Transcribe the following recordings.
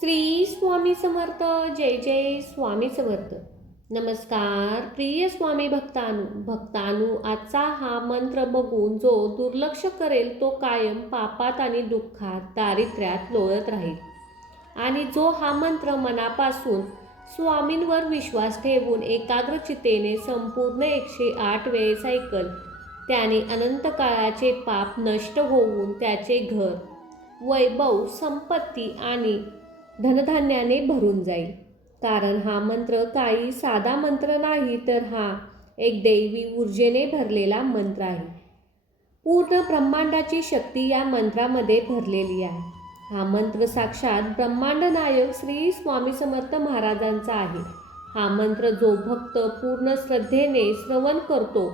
श्री स्वामी समर्थ. जय जय स्वामी समर्थ. नमस्कार प्रिय स्वामी भक्तानु, आजचा हा मंत्र बघून जो दुर्लक्ष करेल तो कायम पापात आणि दुःखात दारिद्र्यात लोळत राहील. आणि जो हा मंत्र मनापासून स्वामींवर विश्वास ठेवून एकाग्रचितेने संपूर्ण 108 वेळेस ऐकल, त्याने अनंत काळाचे पाप नष्ट होऊन त्याचे घर, वैभव, संपत्ती आणि धनधान्याने भरून जाईल. कारण हा मंत्र काही साधा मंत्र नाही, तर हा एक दैवी ऊर्जेने भरलेला मंत्र आहे. पूर्ण ब्रह्मांडाची शक्ती या मंत्रामध्ये भरलेली आहे. हा मंत्र साक्षात ब्रह्मांड नायक श्री स्वामी समर्थ महाराजांचा आहे. हा मंत्र जो भक्त पूर्ण श्रद्धेने श्रवण करतो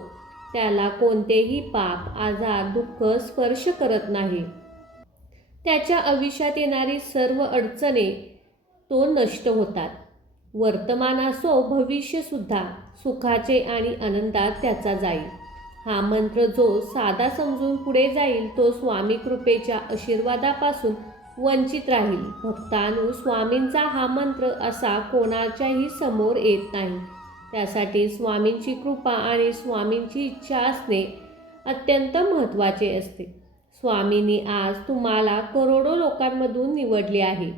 त्याला कोणतेही पाप, आजार, दुःख स्पर्श करत नाही. त्याच्या आयुष्यात येणारी सर्व अडचणी तो नष्ट होतात. वर्तमान असो भविष्य सुद्धा सुखाचे आणि आनंदात त्याचा जाईल. हा मंत्र जो साधा समजून पुढे जाईल तो स्वामी कृपेच्या आशीर्वादापासून वंचित राहील. भक्तांनो, स्वामींचा हा मंत्र असा कोणाच्याही समोर येत नाही. त्यासाठी स्वामींची कृपा आणि स्वामींची इच्छा असणे अत्यंत महत्त्वाचे असते. स्वामींनी आज तुम्हाला करोडो लोकांमधून निवडले आहे,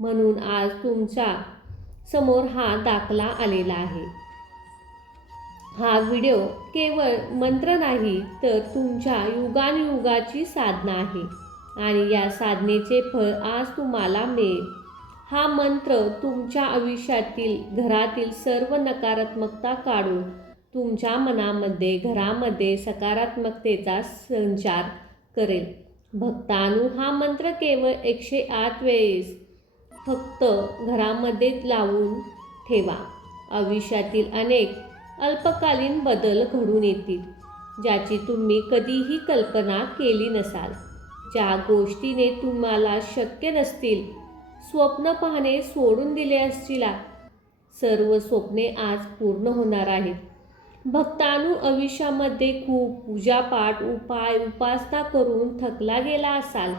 म्हणून आज तुमच्या समोर हा दाखला आलेला आहे. हा व्हिडिओ केवळ मंत्र नाही, तर तुमच्या युगानुयुगाची साधना आहे आणि या साधनेचे फळ आज तुम्हाला मिळेल. हा मंत्र तुमच्या आयुष्यातील घरातील सर्व नकारात्मकता काढून तुमच्या मनामध्ये, घरामध्ये सकारात्मकतेचा संचार करेल. भक्तांनो, हा मंत्र केवळ 108 वेळेस फक्त घरामध्ये लावून ठेवा. आयुष्यातील अनेक अल्पकालीन बदल घडून येतील, ज्याची तुम्ही कधीही कल्पना केली नसाल. ज्या गोष्टीने तुम्हाला शक्य नसतील, स्वप्न पाहणे सोडून दिले असतील, सर्व स्वप्ने आज पूर्ण होणार आहेत. भक्तांनो, आयुष्यामध्ये खूप पूजापाठ, उपाय, उपासना करून थकला गेला असाल,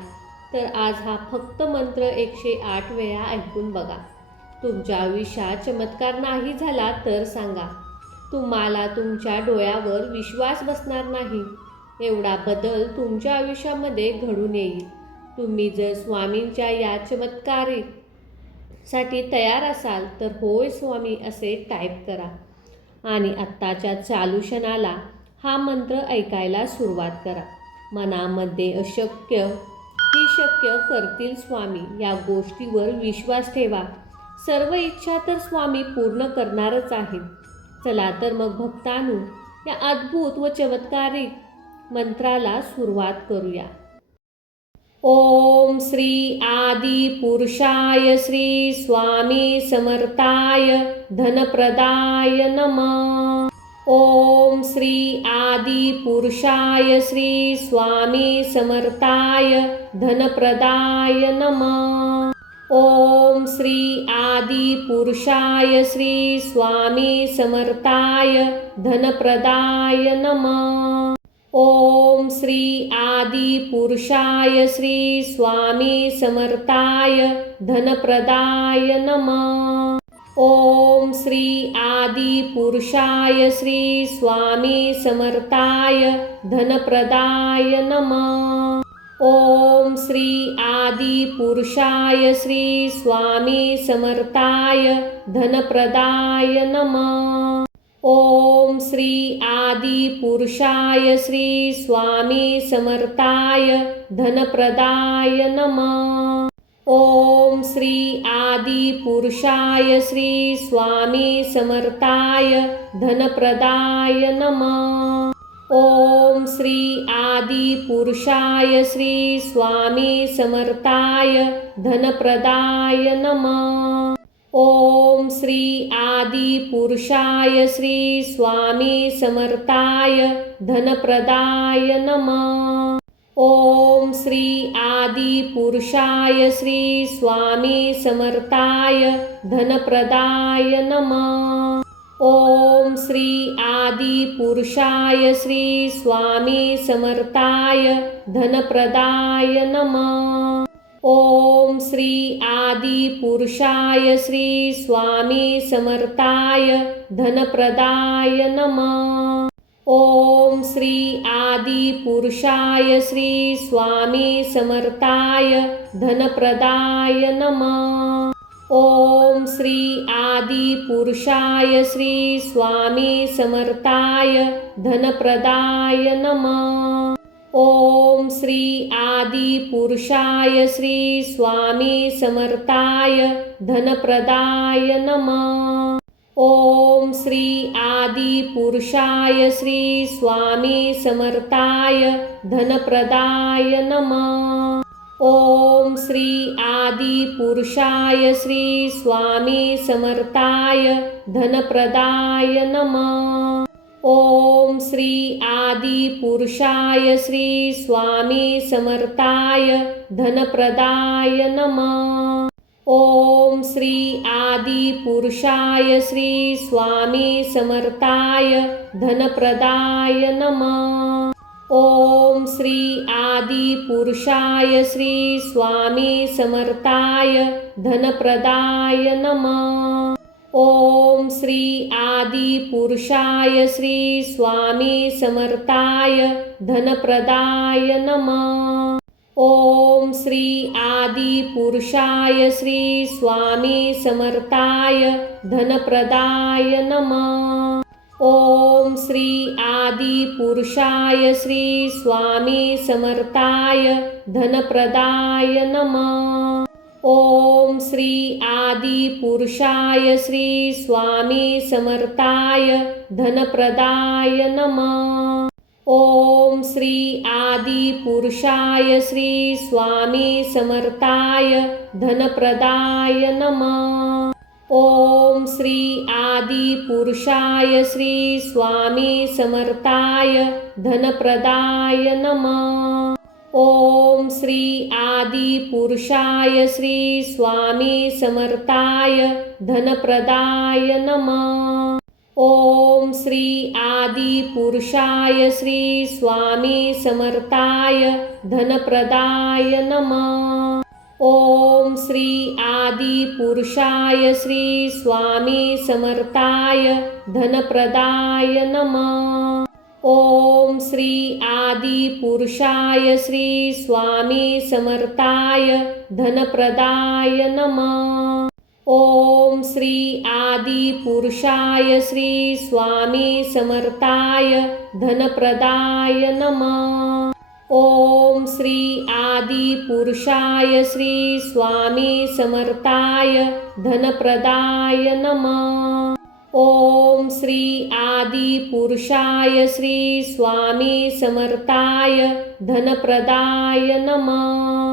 तर आज हा फक्त मंत्र 108 वेळा ऐकून बघा. तुमच्या आयुष्यात चमत्कार नाही झाला तर सांगा, तुम्हाला तुमच्या डोळ्यावर विश्वास बसणार नाही. एवढा बदल तुमच्या आयुष्यामध्ये घडून येईल. तुम्ही जर स्वामींच्या या चमत्कारासाठी तयार असाल तर होय स्वामी असे टाईप करा आणि आत्ताच्या चालू क्षणाला हा मंत्र ऐकायला सुरुवात करा. मनामध्ये अशक्य ही शक्य करतील स्वामी या गोष्टीवर विश्वास ठेवा. सर्व इच्छा तर स्वामी पूर्ण करणारच आहेत. चला तर मग भक्तांनो, या अद्भुत व चमत्कारिक मंत्राला सुरुवात करूया. ओम श्री आदि पुरुषाय श्री स्वामी समर्थाय धनप्रदाय नमः. ओम श्री आदि पुरुषाय श्री स्वामी समर्थाय धनप्रदाय नमः. ओम श्री आदि पुरुषाय श्री स्वामी समर्थाय धनप्रदाय नमः. ओम श्री आदि पुरुषाय श्री स्वामी समर्थाय धनप्रदाय नमः. ओम श्री आदि पुरुषाय श्री स्वामी समर्थाय धनप्रदाय नमः. ओम श्री आदि पुरुषाय श्री स्वामी समर्थाय धनप्रदाय नमः. ओम श्री आदि पुरुषाय श्री स्वामी समर्थाय धनप्रदाय नमः. ओम श्री आदि पुरुषाय श्री स्वामी समर्थाय धनप्रदाय नमः. ओम श्री आदि पुरुषाय श्री स्वामी समर्थाय धनप्रदाय नमः. ओम श्री आदि पुरुषाय श्री स्वामी समर्थाय धनप्रदाय नमः. ओम श्री आदि पुरुषाय श्री स्वामी समर्थाय धनप्रदाय नमः. ओम श्री आदि पुरुषाय श्री स्वामी समर्थाय धनप्रदाय नमः. ओम श्री आदि पुरुषाय श्री स्वामी समर्थाय धनप्रदाय नमः। ओम श्री आदि पुरुषाय श्री स्वामी समर्थाय धनप्रदाय नमः। ओम श्री आदि पुरुषाय श्री स्वामी समर्थाय धनप्रदाय नमः। ओम श्री आदि पुरुषाय श्री स्वामी समर्थाय धनप्रदाय नमः। ओम श्री आदि पुरुषाय श्री स्वामी समर्थाय धनप्रदाय नमः। ओम श्री आदि पुरुषाय श्री स्वामी समर्थाय धनप्रदाय नमः। ओम श्री आदि पुरुषाय श्री स्वामी समर्थाय धनप्रदाय नमः। ओम श्री आदि पुरुषाय श्री स्वामी समर्थाय धनप्रदाय नमः। ओम श्री आदि पुरुषाय श्री स्वामी समर्थाय धनप्रदाय नमः। ओम श्री आदि पुरुषाय श्री स्वामी समर्थाय धनप्रदाय नमः। ओम श्री आदि पुरुषाय श्री स्वामी समर्थाय धनप्रदाय नमः। ओम श्री आदि पुरुषाय श्री स्वामी समर्थाय धनप्रदाय नमः। ओम श्री आदि पुरुषाय श्री स्वामी समर्थाय धनप्रदाय नमः। ओम श्री आदि पुरुषाय श्री स्वामी समर्थाय धनप्रदाय नमः। ओम श्री आदि पुरुषाय श्री स्वामी समर्थाय धनप्रदाय नमः। ओम श्री आदि पुरुषाय श्री स्वामी समर्थाय धनप्रदाय नमः। ओम श्री आदि पुरुषाय श्री स्वामी समर्थाय धनप्रदाय नमः। ओम श्री आदि पुरुषाय श्री स्वामी समर्थाय धनप्रदाय नमः। ओम श्री आदि पुरुषाय श्री स्वामी समर्थाय धनप्रदाय नमः। ओम श्री आदि पुरुषाय श्री स्वामी समर्थाय धनप्रदाय नमः। ओम श्री आदि पुरुषाय श्री स्वामी समर्थाय धनप्रदाय नमः। ओम श्री आदि पुरुषाय श्री स्वामी समर्थाय धनप्रदाय नमः।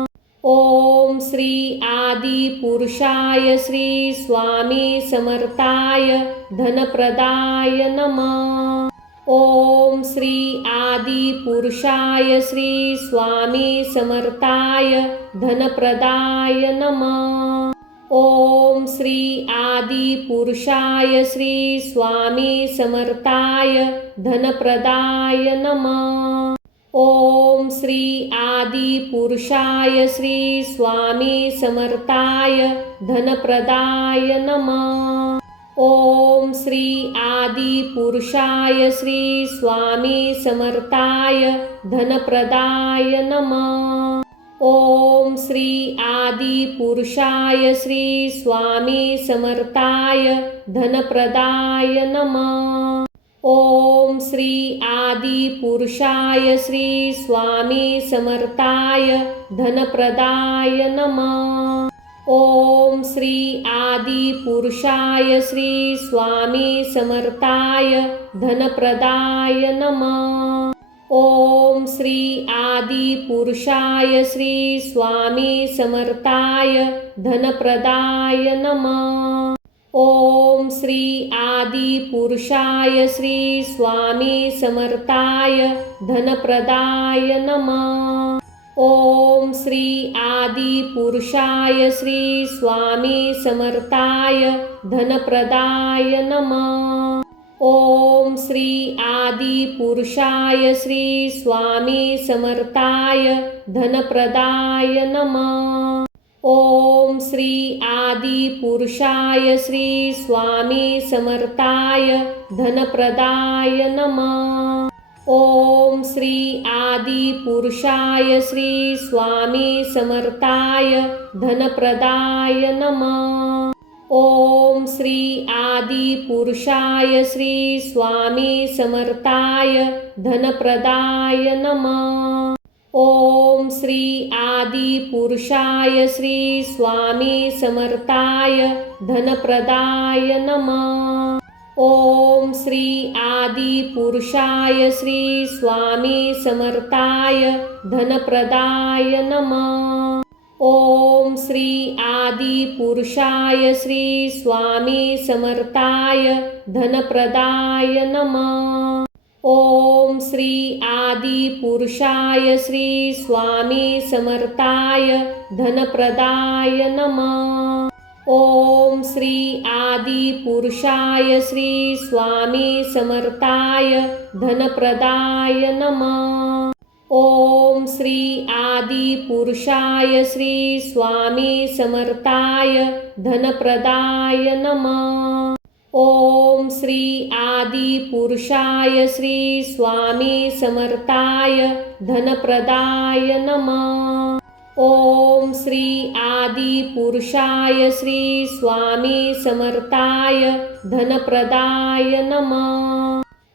ओम श्री आदि पुरुषाय श्री स्वामी समर्थाय धनप्रदाय नमः। ओम श्री आदि पुरुषाय श्री स्वामी समर्थाय धनप्रदाय नमः। ओम श्री आदि पुरुषाय श्री स्वामी समर्थाय धनप्रदाय नमः। ओम श्री आदि पुरुषाय श्री स्वामी समर्थाय धनप्रदाय नमः। ओम श्री आदि पुरुषाय श्री स्वामी समर्थाय धनप्रदाय नमः। ओम श्री आदि पुरुषाय श्री स्वामी समर्थाय धनप्रदाय नमः। ओम श्री आदि पुरुषाय श्री स्वामी समर्थाय धनप्रदाय नमः। ओम श्री आदि पुरुषाय श्री स्वामी समर्थाय धनप्रदाय नमः। ओम श्री आदि पुरुषाय श्री स्वामी समर्थाय धनप्रदाय नमः। ओम श्री आदि पुरुषाय श्री स्वामी समर्थाय धनप्रदाय नमः। ओम श्री आदि पुरुषाय श्री स्वामी समर्थाय धनप्रदाय नमः। ओम श्री आदि पुरुषाय श्री स्वामी समर्थाय धनप्रदाय नमः। ओम श्री आदि पुरुषाय श्री स्वामी समर्थाय धनप्रदाय नमः। ओम श्री आदि पुरुषाय श्री स्वामी समर्थाय धनप्रदाय नमः। ओम श्री आदि पुरुषाय श्री स्वामी समर्थाय धनप्रदाय नमः। ओम श्री आदि पुरुषाय श्री स्वामी समर्थाय धनप्रदाय नमः। ओम श्री आदि पुरुषाय श्री स्वामी समर्थाय धनप्रदाय नमः। ओम श्री आदि पुरुषाय श्री स्वामी समर्थाय धनप्रदाय नमः। ओम श्री आदि पुरुषाय श्री स्वामी समर्थाय धनप्रदाय नमः। ओम श्री आदि पुरुषाय श्री स्वामी समर्थाय धनप्रदाय नमः। ओम श्री आदि पुरुषाय श्री स्वामी समर्थाय धनप्रदाय नमः। ओम श्री आदि पुरुषाय श्री स्वामी समर्थाय धनप्रदाय नमः। ओम श्री आदि पुरुषाय श्री स्वामी समर्थाय धनप्रदाय नमः।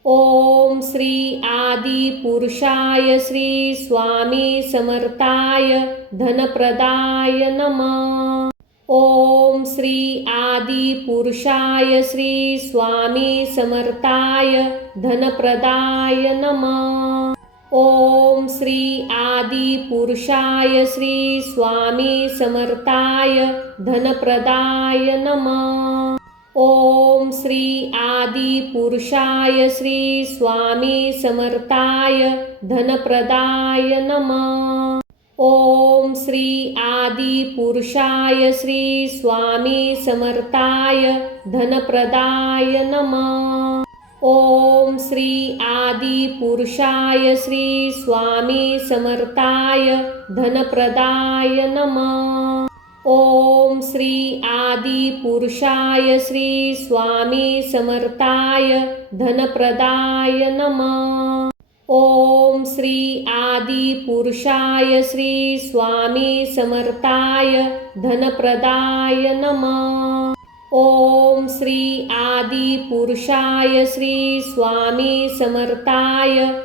ओम श्री आदि पुरुषाय श्री स्वामी समर्थाय धनप्रदाय नमः। ओम श्री आदि पुरुषाय श्री स्वामी समर्थाय धनप्रदाय नमः। ओम श्री आदि पुरुषाय श्री स्वामी समर्थाय धनप्रदाय नमः। ओम श्री आदि पुरुषाय श्री स्वामी समर्थाय धनप्रदाय नमः। ओम श्री आदि पुरुषाय श्री स्वामी समर्थाय धनप्रदाय नमः। ओम श्री आदि पुरुषाय श्री स्वामी समर्थाय धनप्रदाय नमः। ओम श्री आदि पुरुषाय श्री स्वामी समर्थाय धनप्रदाय नमः। ओम श्री आदि पुरुषाय श्री स्वामी समर्थाय धनप्रदाय नमः। ओम श्री आदि पुरुषाय श्री स्वामी समर्थाय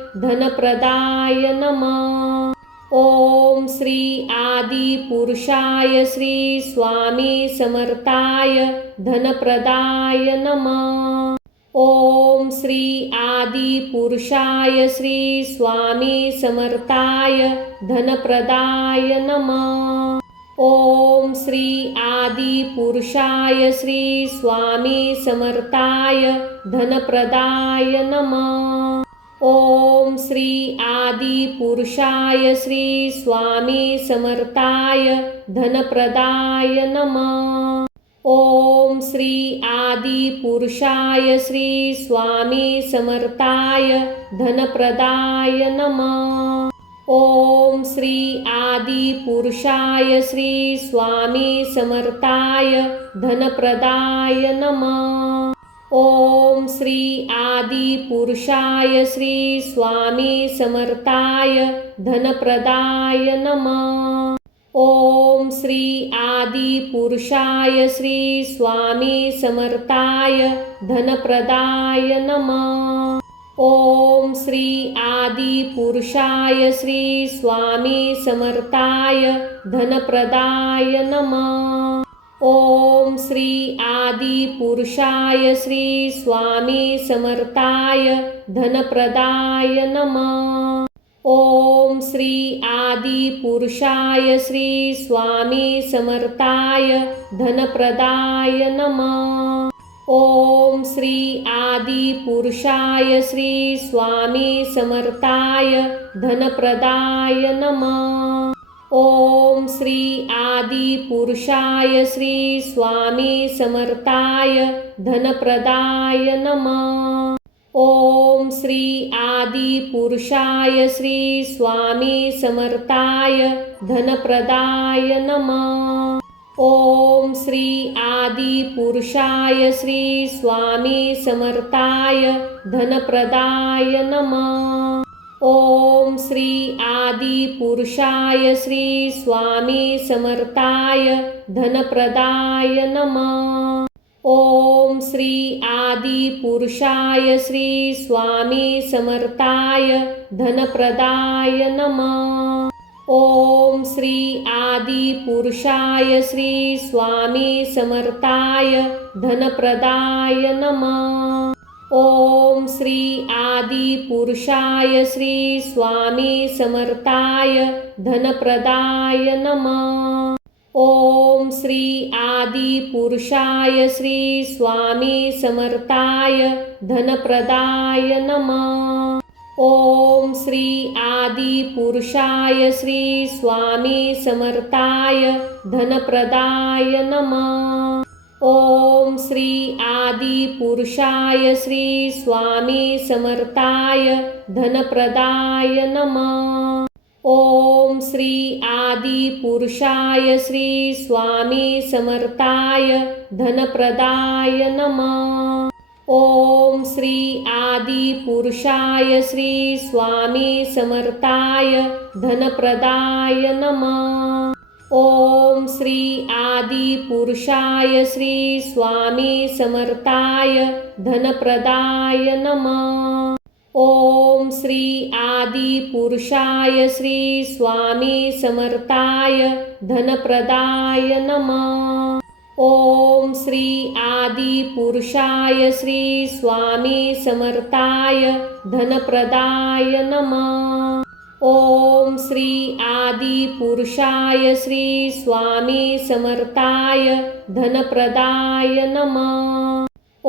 धनप्रदाय नमः। ओम श्री आदि पुरुषाय श्री स्वामी समर्थाय धनप्रदाय नमः। ओम श्री आदि पुरुषाय श्री स्वामी समर्थाय धनप्रदाय नमः। ओम श्री आदि पुरुषाय श्री स्वामी समर्थाय धनप्रदाय नमः। ओम श्री आदि पुरुषाय श्री स्वामी समर्थाय धनप्रदाय नमः। ओम श्री आदि पुरुषाय श्री स्वामी समर्थाय धनप्रदाय नमः। ओम श्री आदि पुरुषाय श्री स्वामी समर्थाय धनप्रदाय नमः। ओम श्री आदि पुरुषाय श्री स्वामी समर्थाय धनप्रदाय नमः। ओम श्री आदि पुरुषाय श्री स्वामी समर्थाय धनप्रदाय नमः। ओम श्री आदि पुरुषाय श्री स्वामी समर्थाय धनप्रदाय नमः। ओम श्री आदि पुरुषाय श्री स्वामी समर्थाय धनप्रदाय नमः। ओम श्री आदि पुरुषाय श्री स्वामी समर्थाय धनप्रदाय नमः। ओम श्री आदि पुरुषाय श्री स्वामी समर्थाय धनप्रदाय नमः। ओम श्री आदि पुरुषाय श्री स्वामी समर्थाय धनप्रदाय नमः। ओम श्री आदि पुरुषाय श्री स्वामी समर्थाय धनप्रदाय नमः। ओम श्री आदि पुरुषाय श्री स्वामी समर्थाय धनप्रदाय नमः। ओम श्री आदि पुरुषाय श्री स्वामी समर्थाय धनप्रदाय नमः। ओम श्री आदि पुरुषाय श्री स्वामी समर्थाय धनप्रदाय नमः। ओम श्री आदि पुरुषाय श्री स्वामी समर्थाय धनप्रदाय नमः। ओम श्री आदि पुरुषाय श्री स्वामी समर्थाय धनप्रदाय नमः। ओम श्री आदि पुरुषाय श्री स्वामी समर्थाय धनप्रदाय नमः। ओम श्री आदि पुरुषाय श्री स्वामी समर्थाय धनप्रदाय नमः। ओम श्री आदि पुरुषाय श्री स्वामी समर्थाय धनप्रदाय नमः। ओम श्री आदि पुरुषाय श्री स्वामी समर्थाय धनप्रदाय नमः। ओम श्री आदि पुरुषाय श्री स्वामी समर्थाय धनप्रदाय नमः। ओम श्री आदि पुरुषाय श्री स्वामी समर्थाय धनप्रदाय नमः। ओम श्री आदि पुरुषाय श्री स्वामी समर्थाय धनप्रदाय नमः। ओम श्री आदि पुरुषाय श्री स्वामी समर्थाय धनप्रदाय नमः। ओम श्री आदि पुरुषाय श्री स्वामी समर्थाय धनप्रदाय नमः।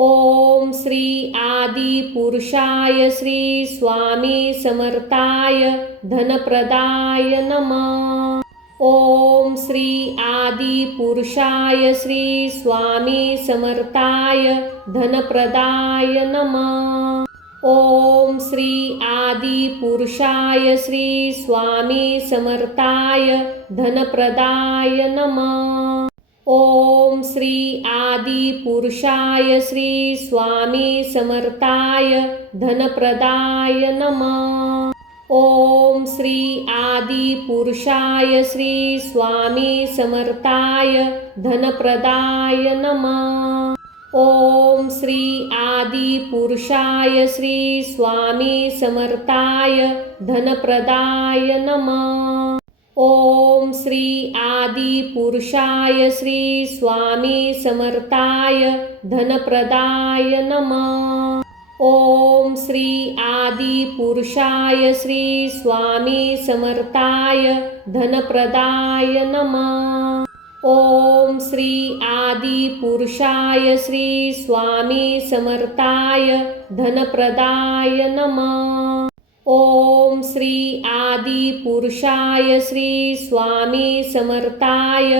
ओम श्री आदि पुरुषाय श्री स्वामी समर्थाय धनप्रदाय नमः। ओम श्री आदि पुरुषाय श्री स्वामी समर्थाय धनप्रदाय नमः। ओम श्री आदि पुरुषाय श्री स्वामी समर्थाय धनप्रदाय नमः। ओम श्री आदि पुरुषाय श्री स्वामी समर्थाय धनप्रदाय नमः। ओम श्री आदि पुरुषाय श्री स्वामी समर्थाय धनप्रदाय नमः। ओम श्री आदि पुरुषाय श्री स्वामी समर्थाय धनप्रदाय नमः। ओम श्री आदि पुरुषाय श्री स्वामी समर्थाय धनप्रदाय नमः। ओम श्री आदि पुरुषाय श्री स्वामी समर्थाय धनप्रदाय नमः। ओम श्री आदि पुरुषाय श्री स्वामी समर्थाय धनप्रदाय नमः। ओम श्री आदि पुरुषाय श्री स्वामी समर्थाय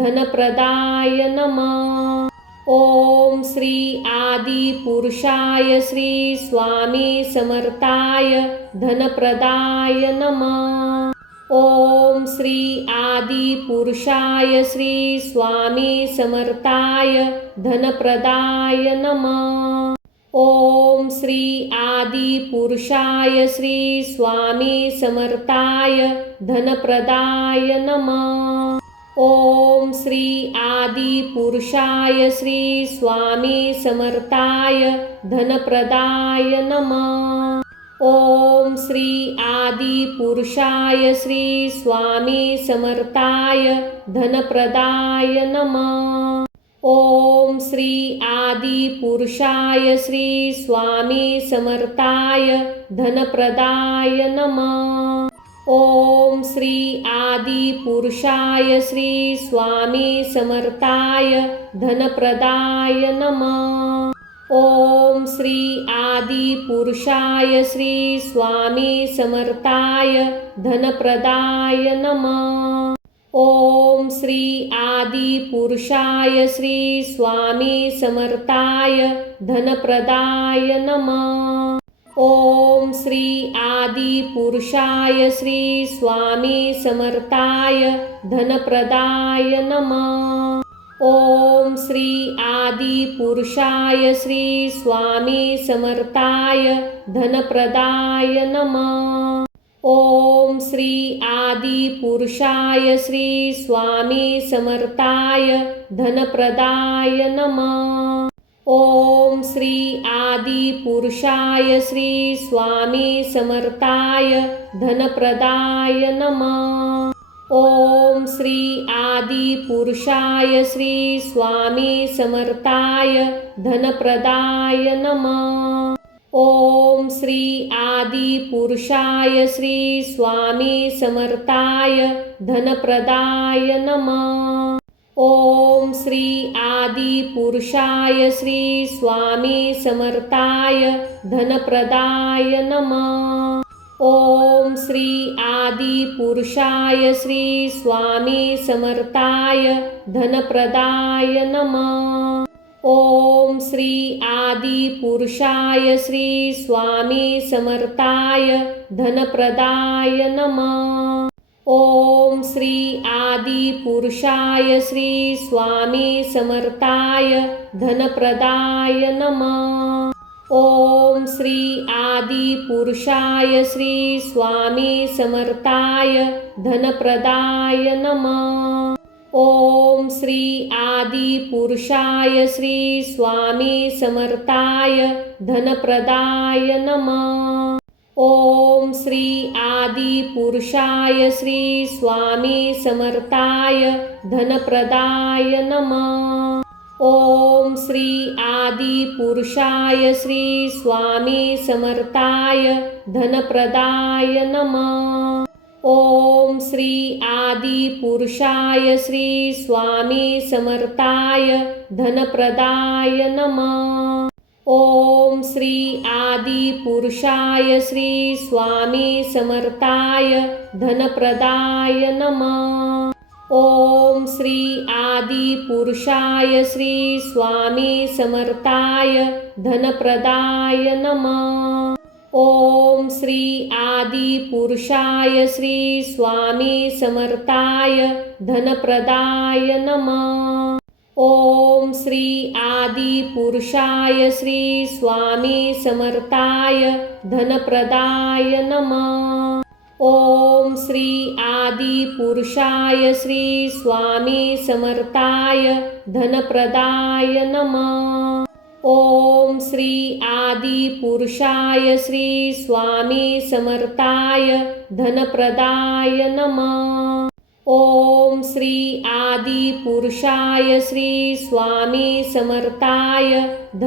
धनप्रदाय नमः। ओम श्री आदि पुरुषाय श्री स्वामी समर्थाय धनप्रदाय नमः। ओम श्री आदि पुरुषाय श्री स्वामी समर्थाय धनप्रदाय नमः। ओम श्री आदि पुरुषाय श्री स्वामी समर्थाय धनप्रदाय नमः। ओम श्री आदि पुरुषाय श्री स्वामी समर्थाय धनप्रदाय नमः। ओम श्री आदि पुरुषाय श्री स्वामी समर्थाय धनप्रदाय नमः। ओम श्री आदि पुरुषाय श्री स्वामी समर्थाय धनप्रदाय नमः। ओम श्री आदि पुरुषाय श्री स्वामी समर्थाय धनप्रदाय नमः। ओम श्री आदि पुरुषाय श्री स्वामी समर्थाय धनप्रदाय नमः। ओम श्री आदि पुरुषाय श्री स्वामी समर्थाय धनप्रदाय नमः। ओम श्री आदि पुरुषाय श्री स्वामी समर्थाय धनप्रदाय नमः। ओम श्री आदि पुरुषाय श्री स्वामी समर्थाय धनप्रदाय नमः। ओम श्री आदि पुरुषाय श्री स्वामी समर्थाय धनप्रदाय नमः। ओम श्री आदि पुरुषाय श्री स्वामी समर्थाय धनप्रदाय नमः। ओम श्री आदि पुरुषाय श्री स्वामी समर्थाय धनप्रदाय नमः। ओम श्री आदि पुरुषाय श्री स्वामी समर्थाय धनप्रदाय नमः। ओम श्री आदि पुरुषाय श्री स्वामी समर्थाय धनप्रदाय नमः। ओम श्री आदि पुरुषाय श्री स्वामी समर्थाय धनप्रदाय नमः। ओम श्री आदि पुरुषाय श्री स्वामी समर्थाय धनप्रदाय नमः। ओम श्री आदि पुरुषाय श्री स्वामी समर्थाय धनप्रदाय नमः। ओम श्री आदि पुरुषाय श्री स्वामी समर्थाय धनप्रदाय नमः। ओम श्री आदि पुरुषाय श्री स्वामी समर्थाय धनप्रदाय नमः। ओम श्री आदि पुरुषाय श्री स्वामी समर्थाय धनप्रदाय नमः। ओम श्री आदि पुरुषाय श्री स्वामी समर्थाय धनप्रदाय नमः। ओम श्री आदि पुरुषाय श्री स्वामी समर्थाय धनप्रदाय नमः। ओम श्री आदि पुरुषाय श्री स्वामी समर्थाय धनप्रदाय नमः। ओम श्री आदि पुरुषाय श्री स्वामी समर्थाय धनप्रदाय नमः। ओम श्री आदि पुरुषाय श्री स्वामी समर्थाय धनप्रदाय नमः। ओम श्री आदि पुरुषाय श्री स्वामी समर्थाय धनप्रदाय नमः। ओम श्री आदि पुरुषाय श्री स्वामी समर्थाय धनप्रदाय नमः। ओम श्री आदि पुरुषाय श्री स्वामी समर्थाय धनप्रदाय नमः। ओम श्री आदि पुरुषाय श्री स्वामी समर्थाय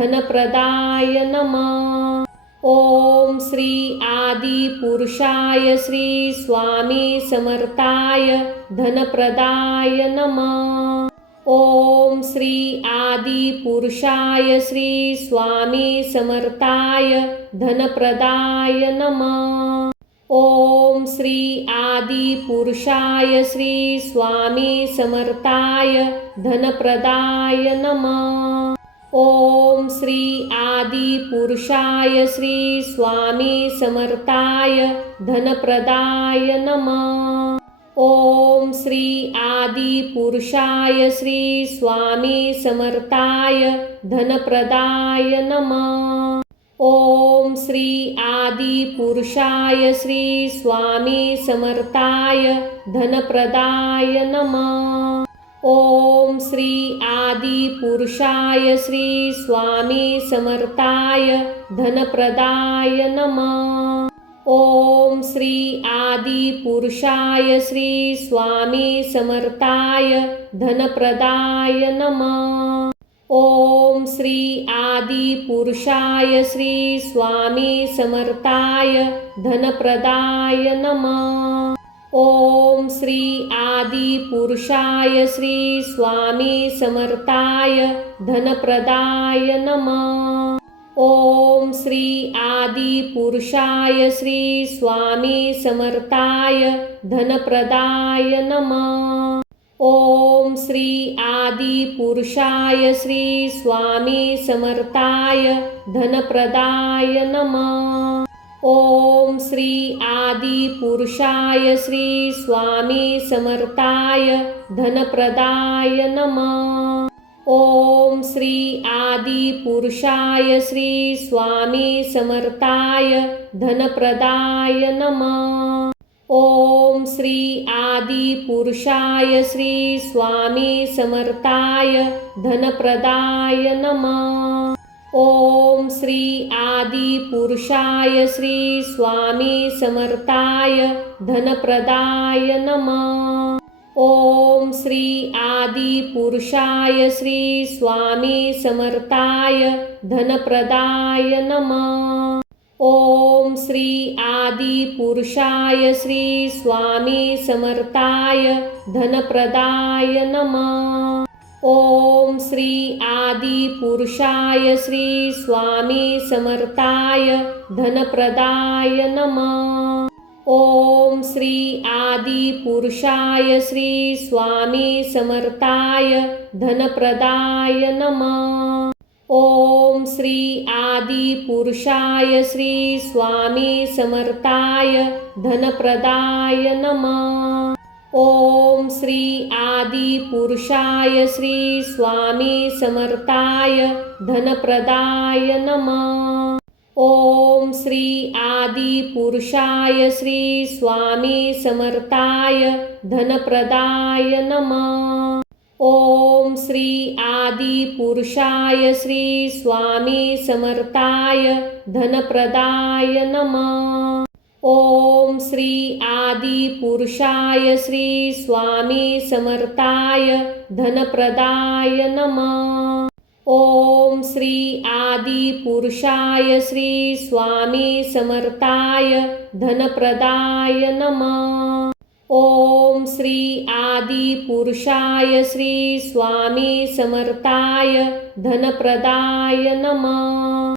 धनप्रदाय नमः। ओम श्री आदि पुरुषाय श्री स्वामी समर्थाय धनप्रदाय नमः। ओम श्री आदि पुरुषाय श्री स्वामी समर्थाय धनप्रदाय नमः। ओम श्री आदि पुरुषाय श्री स्वामी समर्थाय धनप्रदाय नमः। ओम श्री आदि पुरुषाय श्री स्वामी समर्थाय धनप्रदाय नमः। ओम श्री आदि पुरुषाय श्री स्वामी समर्थाय धनप्रदाय नमः। ओम श्री आदि पुरुषाय श्री स्वामी समर्थाय धनप्रदाय नमः। ओम श्री आदि पुरुषाय श्री स्वामी समर्थाय धनप्रदाय नमः। ओम श्री आदि पुरुषाय श्री स्वामी समर्थाय धनप्रदाय नमः। ओम श्री आदि पुरुषाय श्री स्वामी समर्थाय धनप्रदाय नमः। ओम श्री आदि पुरुषाय श्री स्वामी समर्थाय धनप्रदाय नमः। ओम श्री आदि पुरुषाय श्री स्वामी समर्थाय धनप्रदाय नमः। ओम श्री आदि पुरुषाय श्री स्वामी समर्थाय धनप्रदाय नमः। ओम श्री आदि पुरुषाय श्री स्वामी समर्थाय धनप्रदाय नमः। ओम श्री आदि पुरुषाय श्री स्वामी समर्थाय धनप्रदाय नमः। ओम श्री आदि पुरुषाय श्री स्वामी समर्थाय धनप्रदाय नमः। ओम श्री आदि पुरुषाय श्री स्वामी समर्थाय धनप्रदाय नमः। ओम श्री आदि पुरुषाय श्री स्वामी समर्थाय धनप्रदाय नमः। ओम श्री आदि पुरुषाय श्री स्वामी समर्थाय धनप्रदाय नमः। ओम श्री आदि पुरुषाय श्री स्वामी समर्थाय धनप्रदाय नमः। ओम श्री आदि पुरुषाय श्री स्वामी समर्थाय धनप्रदाय नमः। ओम श्री आदि पुरुषाय श्री स्वामी समर्थाय धनप्रदाय नमः। ओम श्री आदि पुरुषाय श्री स्वामी समर्थाय धनप्रदाय नमः। ओम श्री आदि पुरुषाय श्री स्वामी समर्थाय धनप्रदाय नमः। ओम श्री आदि पुरुषाय श्री स्वामी समर्थाय धनप्रदाय नमः। ओम श्री आदि पुरुषाय श्री स्वामी समर्थाय धनप्रदाय नमः। ओम श्री आदि पुरुषाय श्री स्वामी समर्थाय धनप्रदाय नमः। ओम श्री आदि पुरुषाय श्री स्वामी समर्थाय धनप्रदाय नमः।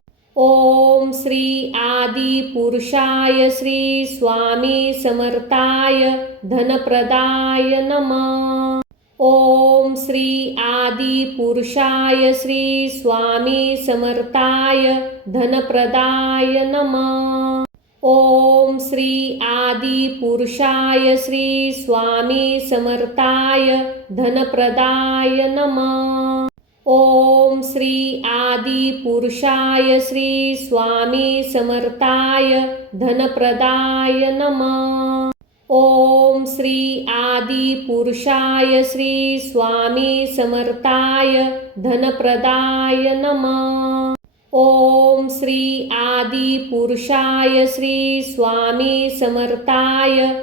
ओम श्री आदि पुरुषाय श्री स्वामी समर्थाय धनप्रदाय नमः। ओम श्री आदि पुरुषाय श्री स्वामी समर्थाय धनप्रदाय नमः। ओम श्री आदि पुरुषाय श्री स्वामी समर्थाय धनप्रदाय नमः। ओम श्री आदि पुरुषाय श्री स्वामी समर्थाय धनप्रदाय नमः। ओम श्री आदि पुरुषाय श्री स्वामी समर्थाय धनप्रदाय नमः। ओम श्री आदि पुरुषाय श्री स्वामी समर्थाय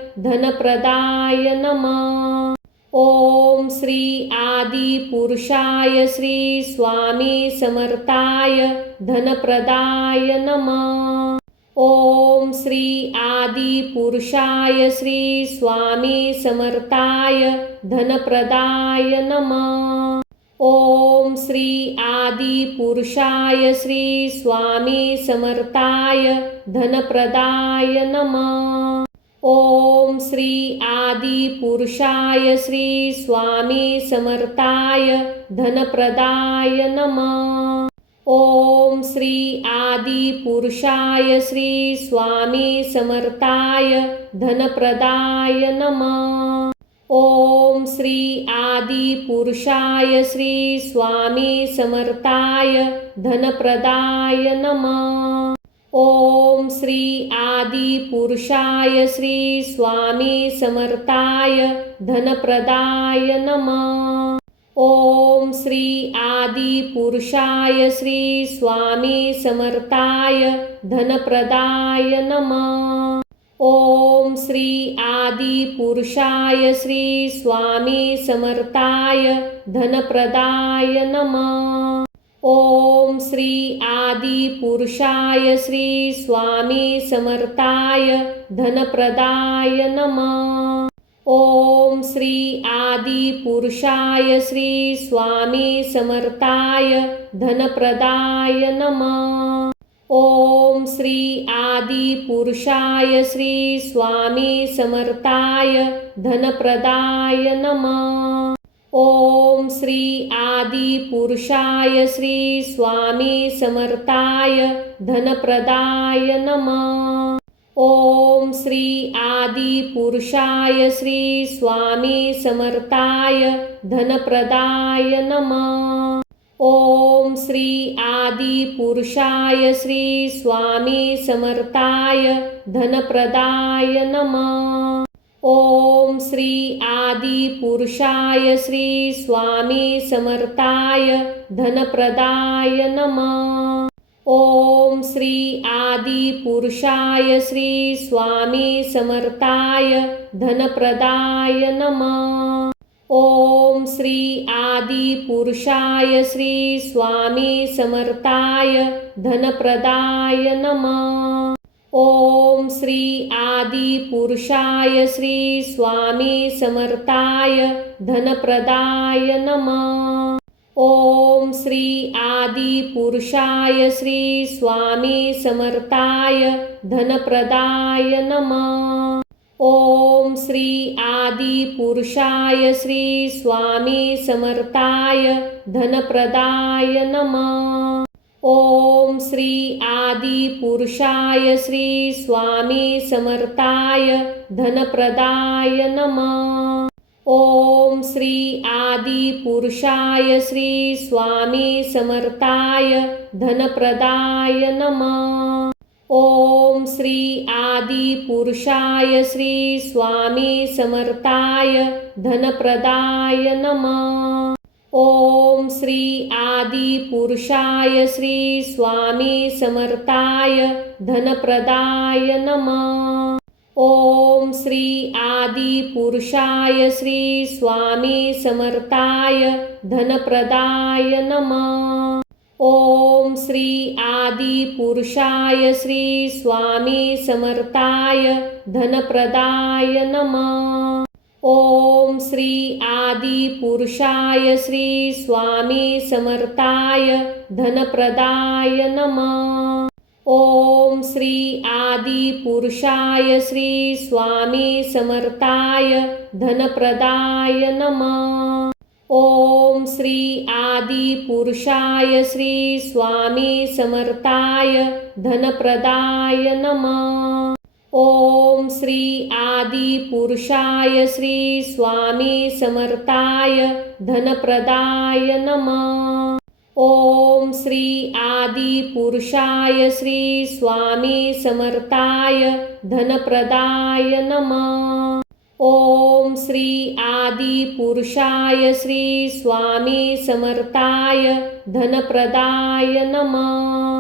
धनप्रदाय नमः। ओम श्री आदि पुरुषाय श्री स्वामी समर्थाय धनप्रदाय नमः। ओम श्री आदि पुरुषाय श्री स्वामी समर्थाय धनप्रदाय नमः। ओम श्री आदि पुरुषाय श्री स्वामी समर्थाय धनप्रदाय नमः। ओम श्री आदि पुरुषाय श्री स्वामी समर्थाय धनप्रदाय नमः। ओम श्री आदि पुरुषाय श्री स्वामी समर्थाय धनप्रदाय नमः। ओम श्री आदि पुरुषाय श्री स्वामी समर्थाय धनप्रदाय नमः। ओम श्री आदि पुरुषाय श्री स्वामी समर्थाय धनप्रदाय नमः। ओम श्री आदि पुरुषाय श्री स्वामी समर्थाय धनप्रदाय नमः। ओम श्री आदि पुरुषाय श्री स्वामी समर्थाय धनप्रदाय नमः। ओम श्री आदि पुरुषाय श्री स्वामी समर्थाय धनप्रदाय नमः। ओम श्री आदि पुरुषाय श्री स्वामी समर्थाय धनप्रदाय नमः। ओम श्री आदि पुरुषाय श्री स्वामी समर्थाय धनप्रदाय नमः। ओम श्री आदि पुरुषाय श्री स्वामी समर्थाय धनप्रदाय नमः। ओम श्री आदि पुरुषाय श्री स्वामी समर्थाय धनप्रदाय नमः। ओम श्री आदि पुरुषाय श्री स्वामी समर्थाय धनप्रदाय नमः। ओम श्री आदि पुरुषाय श्री स्वामी समर्थाय धनप्रदाय नमः। ओम श्री आदि पुरुषाय श्री स्वामी समर्थाय धनप्रदाय नमः। ओम श्री आदि पुरुषाय श्री स्वामी समर्थाय धनप्रदाय नमः। ओम श्री आदि पुरुषाय श्री स्वामी समर्थाय धनप्रदाय नमः। ओम श्री आदि पुरुषाय श्री स्वामी समर्थाय धनप्रदाय नमः। ओम श्री आदि पुरुषाय श्री स्वामी समर्थाय धनप्रदाय नमः। ओम श्री आदि पुरुषाय श्री स्वामी समर्थाय धनप्रदाय नमः। ओम श्री आदि पुरुषाय श्री स्वामी समर्थाय धनप्रदाय नमः। ओम श्री आदि पुरुषाय श्री स्वामी समर्थाय धनप्रदाय नमः। ओम श्री आदि पुरुषाय श्री स्वामी समर्थाय धनप्रदाय नमः। ओम श्री आदि पुरुषाय श्री स्वामी समर्थाय धनप्रदाय नमः। ओम श्री आदि पुरुषाय श्री स्वामी समर्थाय धनप्रदाय नमः। ओम श्री आदि पुरुषाय श्री स्वामी समर्थाय धनप्रदाय नमः। ओम श्री आदि पुरुषाय श्री स्वामी समर्थाय धनप्रदाय नमः। ओम श्री आदि पुरुषाय श्री स्वामी समर्थाय धनप्रदाय नमः। ओम श्री आदि पुरुषाय श्री स्वामी समर्थाय धनप्रदाय नमः। ओम श्री आदि पुरुषाय श्री स्वामी समर्थाय धनप्रदाय नमः। ओम श्री आदि पुरुषाय श्री स्वामी समर्थाय धनप्रदाय नमः।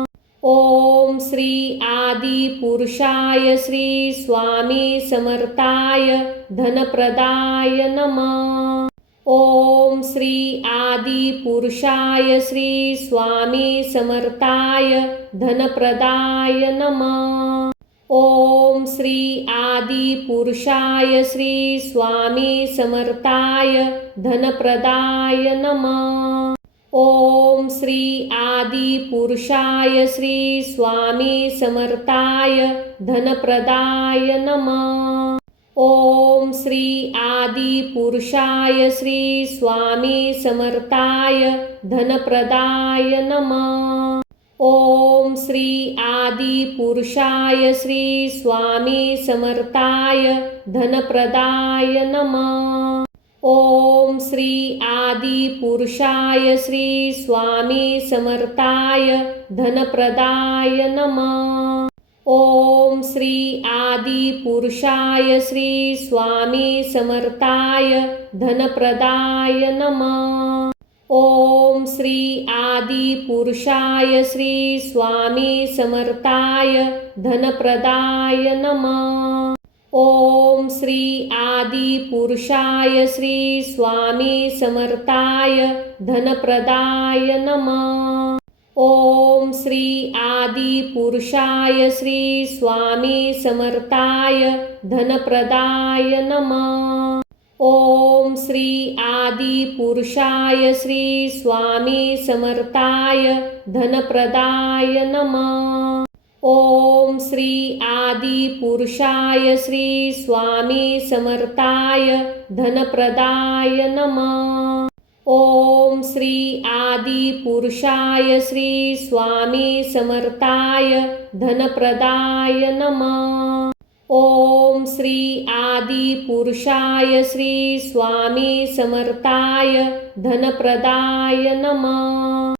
ओम श्री आदि पुरुषाय श्री स्वामी समर्थाय धनप्रदाय नमः। ओम श्री आदि पुरुषाय श्री स्वामी समर्थाय धनप्रदाय नमः। ओम श्री आदि पुरुषाय श्री स्वामी समर्थाय धनप्रदाय नमः। ओम श्री आदि पुरुषाय श्री स्वामी समर्थाय धनप्रदाय नमः। ओम श्री आदि पुरुषाय श्री स्वामी समर्थाय धनप्रदाय नमः। ओम श्री आदि पुरुषाय श्री स्वामी समर्थाय धनप्रदाय नमः। ओम श्री आदि पुरुषाय श्री स्वामी समर्थाय धनप्रदाय नमः। ओम श्री आदि पुरुषाय श्री स्वामी समर्थाय धनप्रदाय नमः। ओम श्री आदि पुरुषाय श्री स्वामी समर्थाय धनप्रदाय नमः। ओम श्री आदि पुरुषाय श्री स्वामी समर्थाय धनप्रदाय नमः। ओम श्री आदि पुरुषाय श्री स्वामी समर्थाय धनप्रदाय नमः। ओम श्री आदि पुरुषाय श्री स्वामी समर्थाय धनप्रदाय नमः। ओम श्री आदि पुरुषाय श्री स्वामी समर्थाय धनप्रदाय नमः। ओम श्री आदि पुरुषाय श्री स्वामी समर्थाय धनप्रदाय नमः। ओम श्री आदि पुरुषाय श्री स्वामी समर्थाय धनप्रदाय नमः।